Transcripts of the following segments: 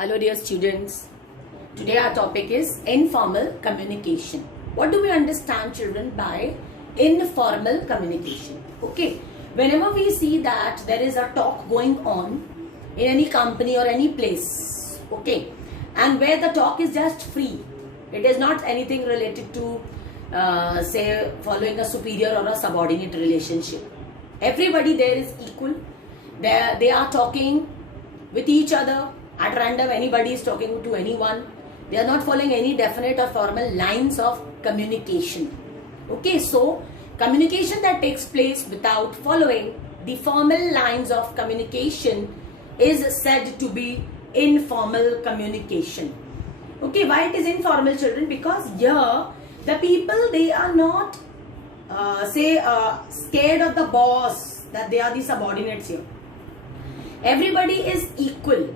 Hello dear students, today our topic is informal communication. What do we understand children by informal communication? Okay, whenever we see that there is a talk going on in any company or any place, okay, and where the talk is just free, it is not anything related to say following a superior or a subordinate relationship. Everybody there is equal. They are talking with each other at random. Anybody is talking to anyone. They are not following any definite or formal lines of communication. Okay, so communication that takes place without following the formal lines of communication is said to be informal communication. Okay, why it is informal, children? Because here the people, they are not scared of the boss, that they are the subordinates here. Everybody is equal.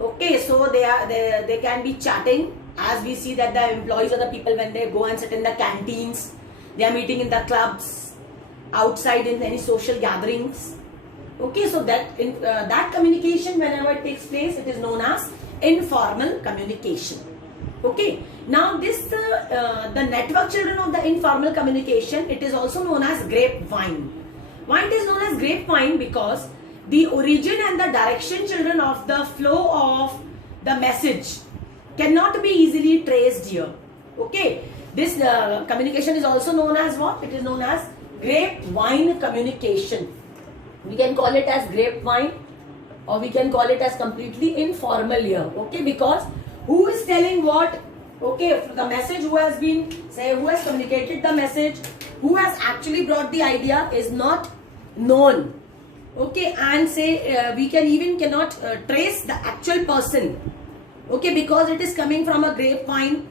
Okay, so they can be chatting, as we see that the employees or the people, when they go and sit in the canteens, they are meeting in the clubs, outside in any social gatherings. Okay, so that communication, whenever it takes place, it is known as informal communication. Okay, now this the network, children, of the informal communication, it is also known as grapevine. Why it is known as grapevine? Because the origin and the direction, children, of the flow of the message cannot be easily traced here. Okay, this communication is also known as what? It is known as grapevine communication. We can call it as grapevine, or we can call it as completely informal here. Okay, because who is telling what? Okay, the message, who has been, say, who has communicated the message, who has actually brought the idea is not known. Okay, and say we cannot trace the actual person. Okay, because it is coming from a grapevine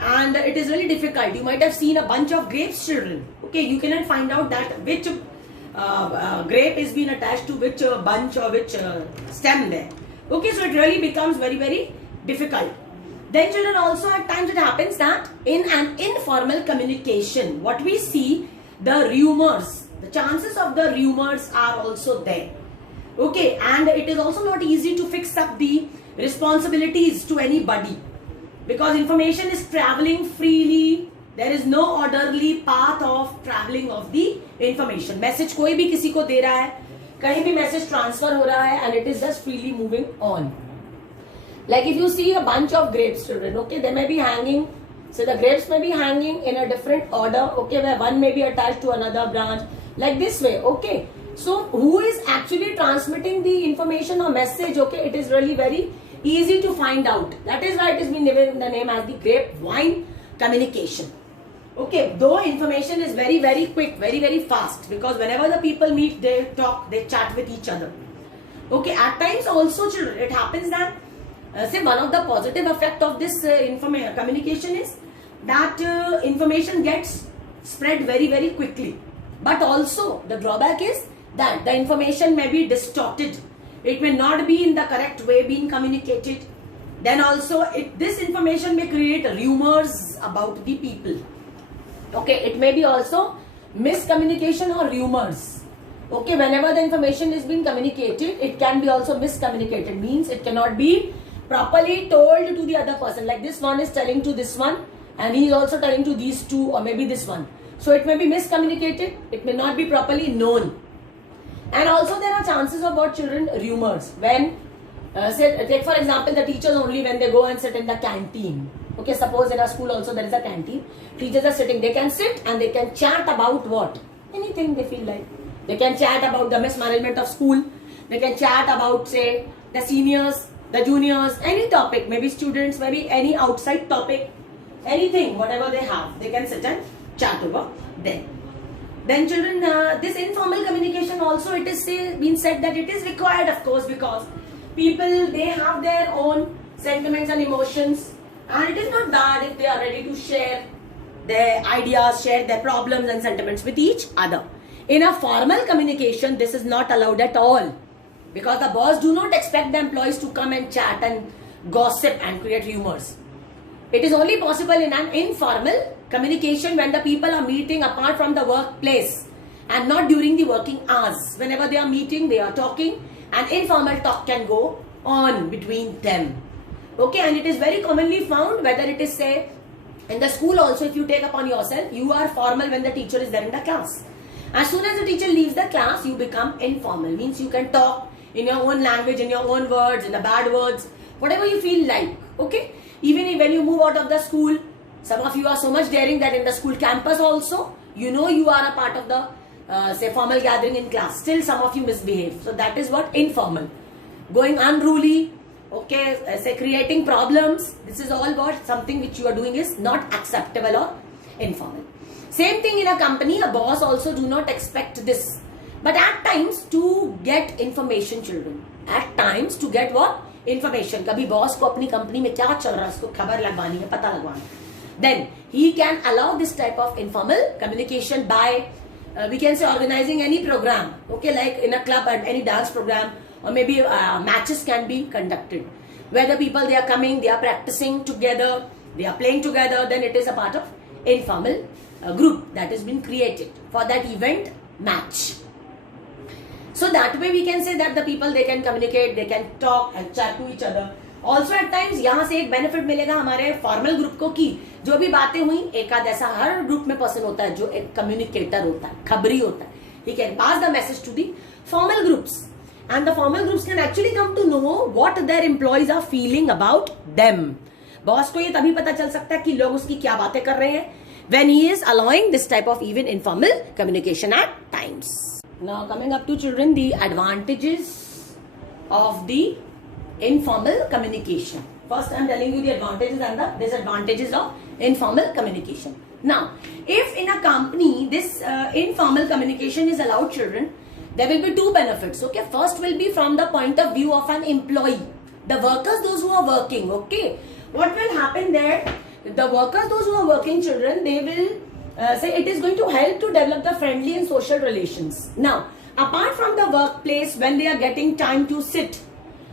and it is really difficult. You might have seen a bunch of grapes, children. Okay, you cannot find out that which grape is being attached to which bunch or which stem there. Okay, so it really becomes very, very difficult. Then, children, also at times it happens that in an informal communication, what we see, the rumors, the chances of the rumors are also there. Okay, and it is also not easy to fix up the responsibilities to anybody, because information is traveling freely. There is no orderly path of traveling of the information. Message कोई भी किसी को दे रहा है, कहीं भी message transfer हो रहा है, and it is just freely moving on. Like if you see a bunch of grapes, children, okay, they may be hanging. So the grapes may be hanging in a different order, okay, where one may be attached to another branch, like this way, okay. So who is actually transmitting the information or message, okay, it is really very easy to find out. That is why it has been given the name as the grapevine communication. Okay, though information is very, very quick, very, very fast, because whenever the people meet, they talk, they chat with each other. Okay, at times also, children, it happens that say one of the positive effect of this communication is that information gets spread very, very quickly. But also the drawback is that the information may be distorted. It may not be in the correct way being communicated. Then also this information may create rumors about the people. Okay, it may be also miscommunication or rumors. Okay, whenever the information is being communicated, it can be also miscommunicated. Means it cannot be properly told to the other person. Like this one is telling to this one, and he is also telling to these two, or maybe this one. So it may be miscommunicated. It may not be properly known. And also there are chances of what, children? Rumors. When say, take for example the teachers only, when they go and sit in the canteen. Okay, suppose in a school also there is a canteen. Teachers are sitting. They can sit and they can chat about what? Anything they feel like. They can chat about the mismanagement of school. They can chat about, say, the seniors, the juniors, any topic, maybe students, maybe any outside topic, anything, whatever they have, they can sit and chat over there. Then, children, this informal communication also, it is been said that it is required, of course, because people, they have their own sentiments and emotions, and it is not bad if they are ready to share their ideas, share their problems and sentiments with each other. In a formal communication, this is not allowed at all, because the boss do not expect the employees to come and chat and gossip and create rumors. It is only possible in an informal communication when the people are meeting apart from the workplace and not during the working hours. Whenever they are meeting, they are talking, and informal talk can go on between them. Okay, and it is very commonly found, whether it is say in the school also, if you take upon yourself, you are formal when the teacher is there in the class. As soon as the teacher leaves the class, you become informal. Means you can talk in your own language, in your own words, in the bad words, whatever you feel like. Okay, even when you move out of the school, some of you are so much daring that in the school campus also, you know you are a part of the say formal gathering in class. Still some of you misbehave. So that is what informal. Going unruly, okay, say creating problems. This is all what something which you are doing is not acceptable or informal. Same thing in a company. A boss also do not expect this. But at times to get information, children. At times to get what? Information. कभी boss को अपनी company में क्या चल रहा है उसको खबर लगवानी है, पता लगवाना है. Then he can allow this type of informal communication by we can say organizing any program, okay, like in a club and any dance program, or maybe matches can be conducted where the people, they are coming, they are practicing together, they are playing together. Then it is a part of informal group that has been created for that event match. So that way we can say that the people, they can communicate, they can talk and chat to each other. Also eight times यहाँ से एक benefit मिलेगा हमारे formal group को कि जो भी बातें हुई, एक आध ऐसा हर ग्रुप में पर्सन होता है जो एक कम्युनिकेटर होता है, खबरी होता है. He can pass the message to the formal groups and the formal groups can actually come to know what their employees are feeling about them. Boss को ये तभी पता चल सकता है कि लोग उसकी क्या बातें कर रहे हैं when he is allowing this type of even informal communication at times. Now coming up to children, the advantages of the informal communication. First I am telling you the advantages and the disadvantages of informal communication. Now if in a company this informal communication is allowed, children, there will be two benefits. Okay, first will be from the point of view of an employee, the workers, those who are working. Okay, what will happen there? The workers, those who are working, children, they will say it is going to help to develop the friendly and social relations. Now apart from the workplace, when they are getting time to sit,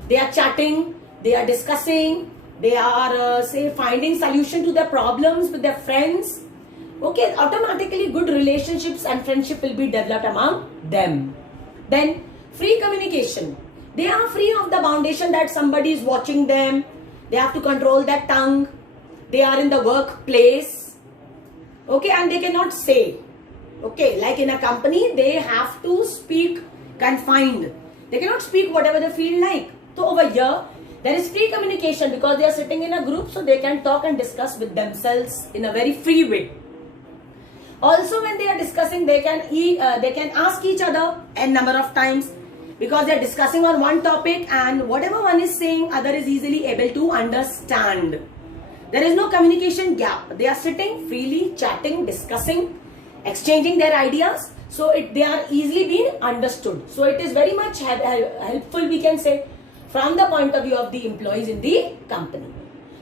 they are chatting, they are discussing, they are say finding solution to their problems with their friends. Okay, automatically good relationships and friendship will be developed among them. Then free communication. They are free of the foundation that somebody is watching them. They have to control their tongue. They are in the workplace. Okay, and they cannot say. Okay, like in a company, they have to speak confined. They cannot speak whatever they feel like. So over here, there is free communication because they are sitting in a group, so they can talk and discuss with themselves in a very free way. Also, when they are discussing, they can ask each other a number of times because they are discussing on one topic, and whatever one is saying, other is easily able to understand. There is no communication gap. They are sitting freely, chatting, discussing, exchanging their ideas. So they are easily being understood. So it is very much helpful, we can say, from the point of view of the employees in the company.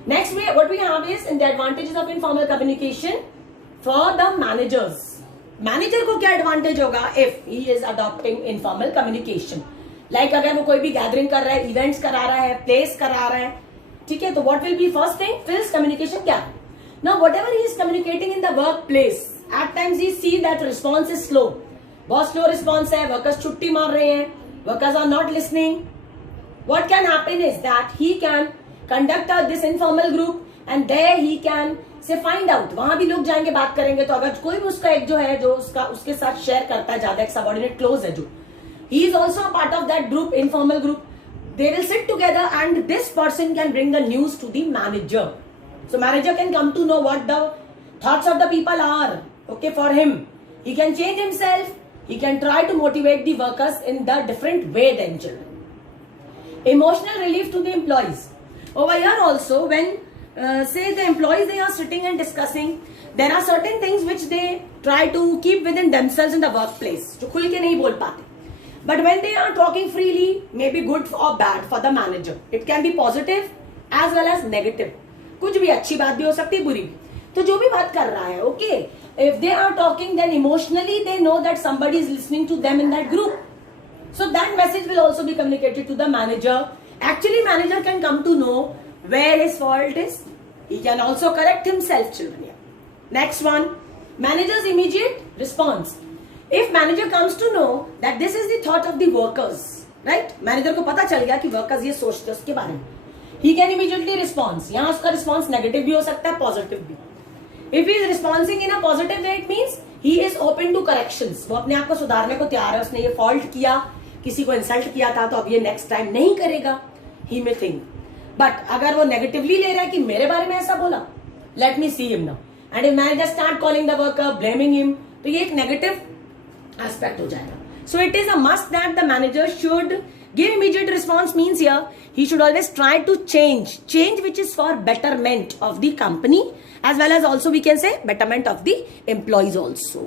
Next way, what we have is in the advantages of informal communication for the managers. Manager को क्या advantage होगा if he is adopting informal communication? Like अगर वो कोई भी gathering कर रहा है, events करा रहा है, plays करा रहा है, ठीक है, तो what will be first thing? Fills communication gap. Now whatever he is communicating in the workplace, at times he see that response is slow. बहुत slow response है, workers छुट्टी मार रहे हैं, workers are not listening. What can happen is that he can conduct this informal group and there he can say find out. वहां भी लोग जाएंगे, बात करेंगे, तो अगर कोई भी उसका एक जो है जो उसके साथ शेयर करता है, ज्यादा एक subordinate close है जो, he is also a part of that group, informal group. They will sit together and this person can bring the news to the manager. So manager can come to know what the thoughts of the people are. Okay, for him, he can change himself. He can try to motivate the workers in the different way than children. Emotional relief to the employees. Over here also, when say the employees, they are sitting and discussing, there are certain things which they try to keep within themselves in the workplace, जो खुल के नहीं बोल पाते. But when they are talking freely, maybe good or bad for the manager, it can be positive as well as negative. कुछ भी अच्छी बात भी हो सकती है, बुरी भी. तो जो भी बात कर रहा है, okay, if they are talking, then emotionally they know that somebody is listening to them in that group. So that message will also be communicated to the manager. Actually, manager can come to know where his fault is. He can also correct himself, children. Next one, manager's immediate response. If manager comes to know that this is the thought of the workers, right? Manager को पता चल गया कि workers ये सोचते हैं उसके बारे में. he can immediately response. यहाँ उसका response negative भी हो सकता है, positive भी. If he is responding in a positive way, it means he is open to corrections. वो अपने आप को सुधारने को तैयार है. उसने ये fault किया, किसी को insult किया था, तो अब ये next time नहीं करेगा. He may think. But अगर वो negatively ले रहा है कि मेरे बारे में ऐसा बोला, let me see him now. And if manager start calling the worker, blaming him, तो ये एक negative aspect हो जाएगा. So it is a must that the manager should give immediate response. Means here he should always try to change which is for betterment of the company, as well as also we can say betterment of the employees also.